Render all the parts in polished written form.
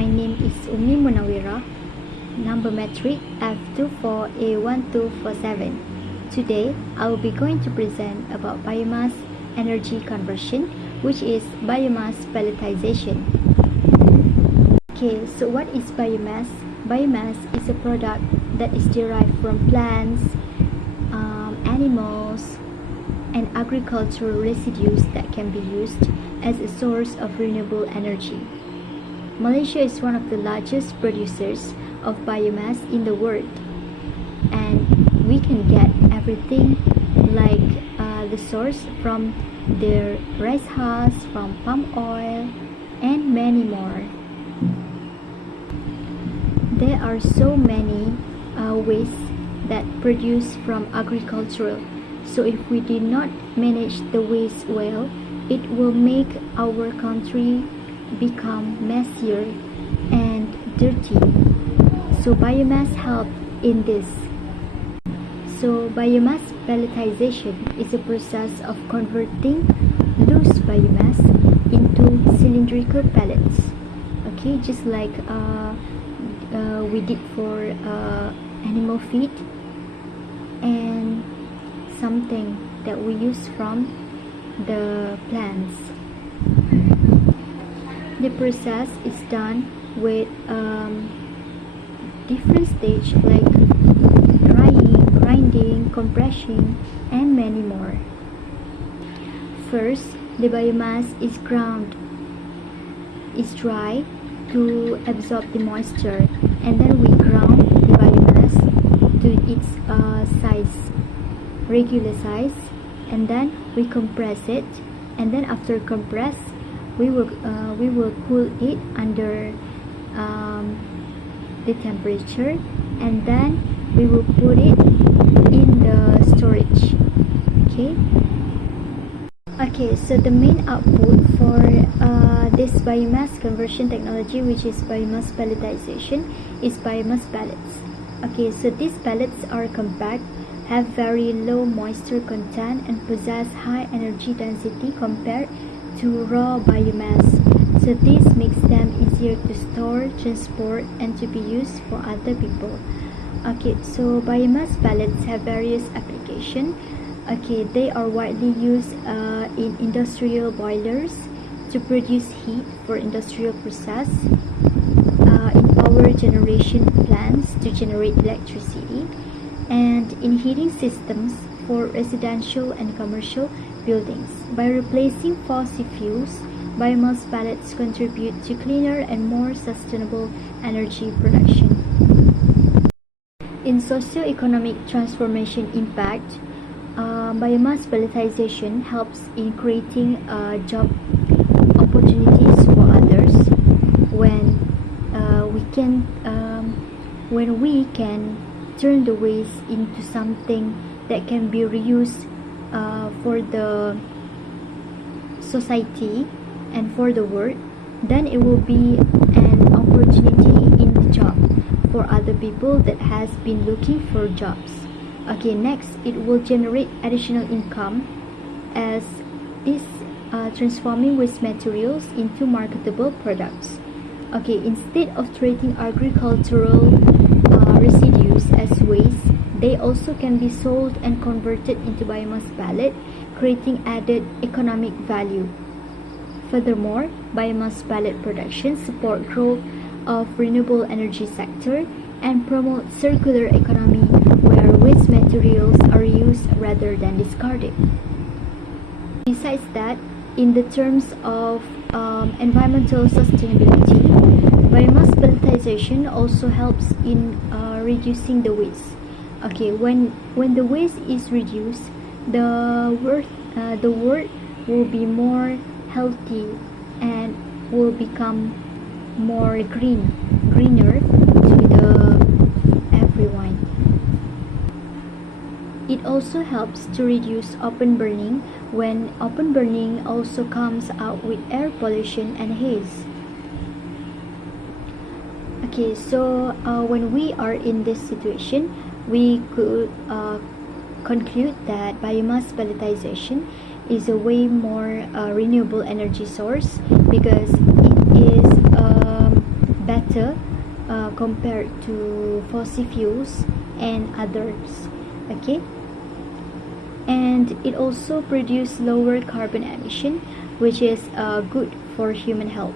My name is UMMI MUNNAWIRRAH, number MATRIC F24A1247. Today, I will be going to present about biomass energy conversion, which is biomass pelletization. Okay, so what is biomass? Biomass is a product that is derived from plants, animals, and agricultural residues that can be used as a source of renewable energy. Malaysia is one of the largest producers of biomass in the world, and we can get everything like the source from the rice husk, from palm oil, and many more. There are so many waste that produce from agricultural. So if we did not manage the waste well, it will make our country become messier and dirty. So biomass help in this. So biomass pelletization is a process of converting loose biomass into cylindrical pellets. Okay, just like we did for animal feed and something that we use from the plants. The process is done with different stage like drying, grinding, compressing, and many more. First, the biomass is ground, is dry to absorb the moisture, and then we ground the biomass to its size, regular size, and then we compress it, and then after compress we will cool it under the temperature, and then we will put it in the storage. Okay, so the main output for this biomass conversion technology, which is biomass pelletization, is biomass pellets. Okay, so these pellets are compact, have very low moisture content, and possess high energy density compared to raw biomass. So this makes them easier to store, transport, and to be used for other people. Okay, so biomass pellets have various applications. Okay, they are widely used in industrial boilers to produce heat for industrial process, in power generation plants to generate electricity, and in heating systems for residential and commercial buildings. By replacing fossil fuels, biomass pellets contribute to cleaner and more sustainable energy production. In socio-economic transformation impact, biomass pelletization helps in creating job opportunities for others when we can turn the waste into something that can be reused for the society and for the world. Then it will be an opportunity in the job for other people that has been looking for jobs. Okay, next, it will generate additional income as this transforming waste materials into marketable products. Okay, instead of treating agricultural residues as waste, they also can be sold and converted into biomass pellet, creating added economic value. Furthermore, biomass pellet production support growth of renewable energy sector and promote circular economy where waste materials are used rather than discarded. Besides that, in the terms of environmental sustainability, biomass pelletization also helps in reducing the waste. Okay, when the waste is reduced, the world will be more healthy and will become more greener to everyone. It also helps to reduce open burning when open burning also comes out with air pollution and haze. Okay, so when we are in this situation, we could conclude that biomass pelletization is a way more renewable energy source because it is better compared to fossil fuels and others. Okay, and it also produces lower carbon emission, which is good for human health.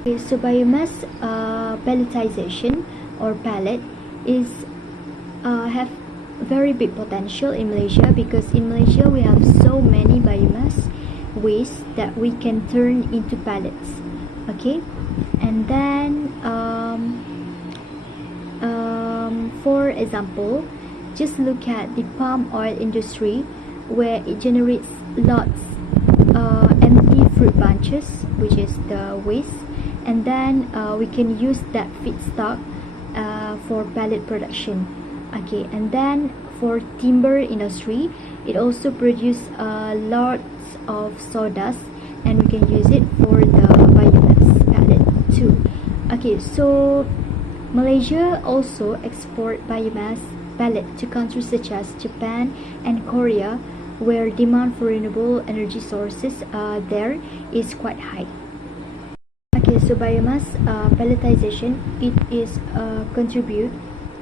Okay, so biomass pelletization or pellet is have very big potential in Malaysia, because in Malaysia we have so many biomass waste that we can turn into pellets. Okay, and then for example, just look at the palm oil industry, where it generates lots empty fruit bunches, which is the waste, and then we can use that feedstock for pellet production. Okay, and then for timber industry, it also produces lots of sawdust, and we can use it for the biomass pellet too. Okay, so Malaysia also export biomass pellet to countries such as Japan and Korea, where demand for renewable energy sources there is quite high. Okay, so biomass pelletization, it is contribute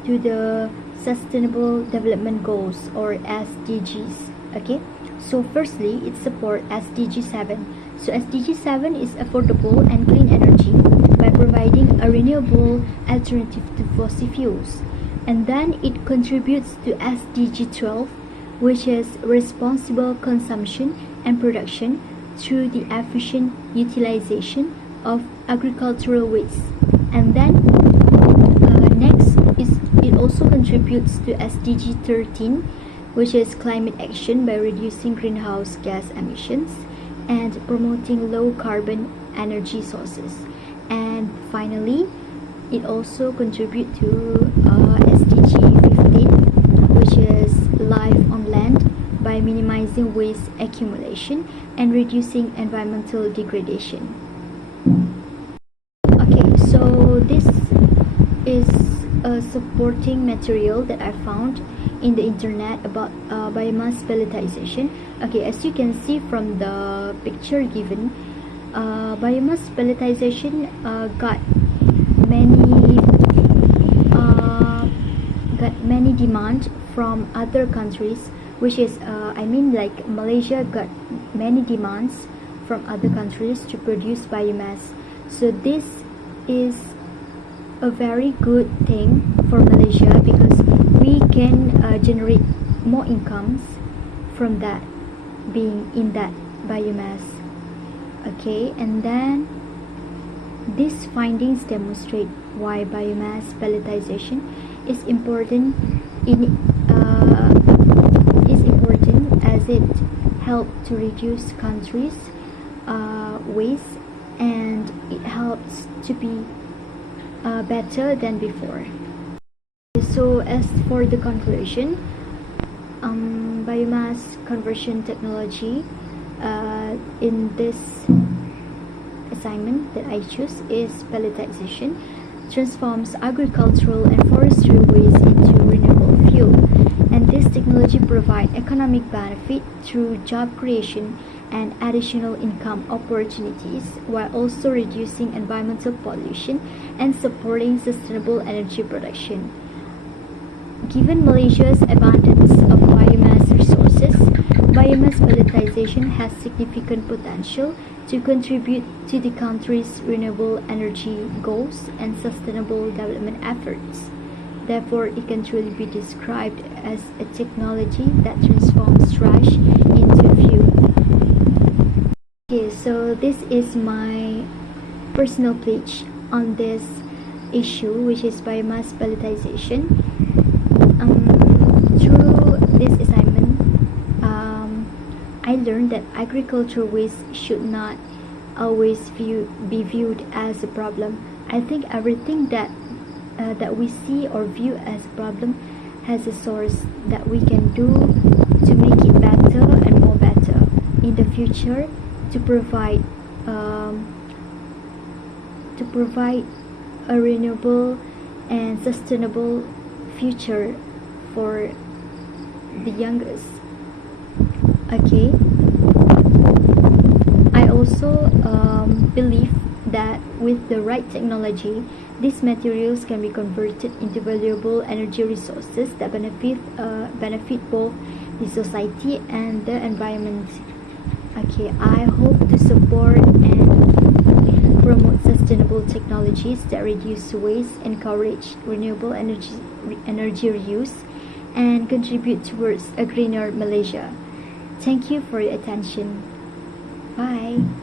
to the Sustainable Development Goals, or SDGs. Okay, so firstly, it supports SDG 7. So SDG 7 is affordable and clean energy by providing a renewable alternative to fossil fuels. And then it contributes to SDG 12, which is responsible consumption and production through the efficient utilization of agricultural waste. And then next is it also contributes to SDG 13, which is climate action by reducing greenhouse gas emissions and promoting low carbon energy sources. And finally, it also contributes to SDG 15, which is life on land by minimizing waste accumulation and reducing environmental degradation. Okay, so this is a supporting material that I found in the internet about biomass pelletization. Okay, as you can see from the picture given, biomass pelletization got many demand from other countries, which is I mean, like Malaysia got many demands from other countries to produce biomass. So this is a very good thing for Malaysia, because we can generate more incomes from that, being in that biomass. Okay, and then these findings demonstrate why biomass pelletization is important as it helps to reduce countries' waste, and it helps to be better than before. So as for the conclusion, biomass conversion technology in this assignment that I choose is pelletization, transforms agricultural and forestry waste into renewable fuel, and this technology provides economic benefit through job creation and additional income opportunities, while also reducing environmental pollution and supporting sustainable energy production. Given Malaysia's abundance of biomass resources, biomass pelletization has significant potential to contribute to the country's renewable energy goals and sustainable development efforts. Therefore, it can truly be described as a technology that transforms trash into fuel. Okay, so this is my personal pledge on this issue, which is biomass pelletization. Through this assignment, I learned that agricultural waste should not always be viewed as a problem. I think everything that we see or view as a problem has a source that we can do to make it better and more better in the future, to provide a renewable and sustainable future for the youngest. Okay, I also believe that with the right technology, these materials can be converted into valuable energy resources that benefit both the society and the environment. Okay, I hope to support and promote sustainable technologies that reduce waste, encourage renewable energy reuse, and contribute towards a greener Malaysia. Thank you for your attention. Bye.